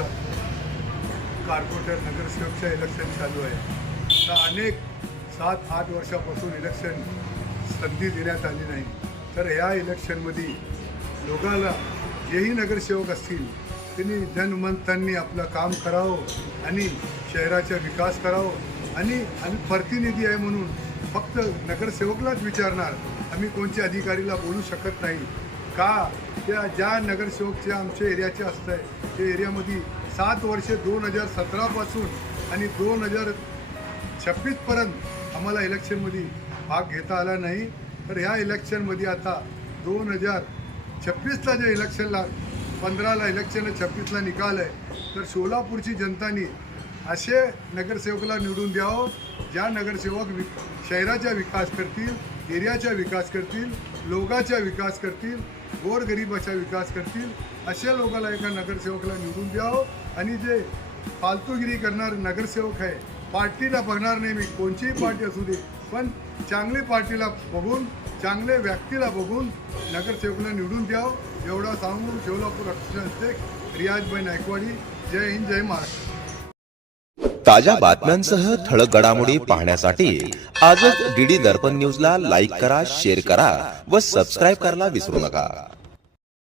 वर्षाचं corporator नगरसेवकचं election चालू आहे. तर अनेक 7-8 वर्षापासून इलेक्शन संधी देण्यात आली नाही. तर या इलेक्शनमध्ये लोकांना जेही नगरसेवक असतील त्यांनी जनमतांनी आपलं काम करावं आणि शहराचा विकास करावं. आणि प्रतिनिधी आहे म्हणून फक्त नगरसेवकलाच विचारणार, आम्ही कोणत्या अधिकारीला बोलू शकत नाही का? त्या ज्या नगरसेवकच्या आमच्या एरियाचे असतं आहे त्या एरियामध्ये 7 वर्षे 2017पासून आणि 2026पर्यंत आम्हाला इलेक्शनमध्ये भाग घेता आला नाही. तर ह्या इलेक्शनमध्ये आता 2026ला जे इलेक्शनला 15ला इलेक्शन 26ला निकाल आहे. तर सोलापूरची जनतानी असे नगरसेवकाला निवडून द्यावं ज्या नगरसेवक शहराचा विकास करतील, एरियाचा विकास करतील, लोकांचा विकास करतील, गोरगरिबाचा विकास करतील. अशा लोकांना एका नगरसेवकाला निवडून द्यावं. आणि जे फालतूगिरी करणार नगरसेवक आहे, पार्टीला बघणार नाही मी, कोणतीही पार्टी असू दे, पण चांगली पार्टीला बघून, चांगले व्यक्तीला बघून नगरसेवकाला निवडून द्यावं. एवढा सांगून सोलापूर अध्यक्ष रियाजभाई नायकवाडी. जय हिंद, जय महाराष्ट्र. ताज्या बातम्यांसह ठळक घडामोडी पाहण्यासाठी आजच डीडी दर्पण न्यूजला लाईक करा, शेअर करा व सबस्क्राईब करायला विसरू नका.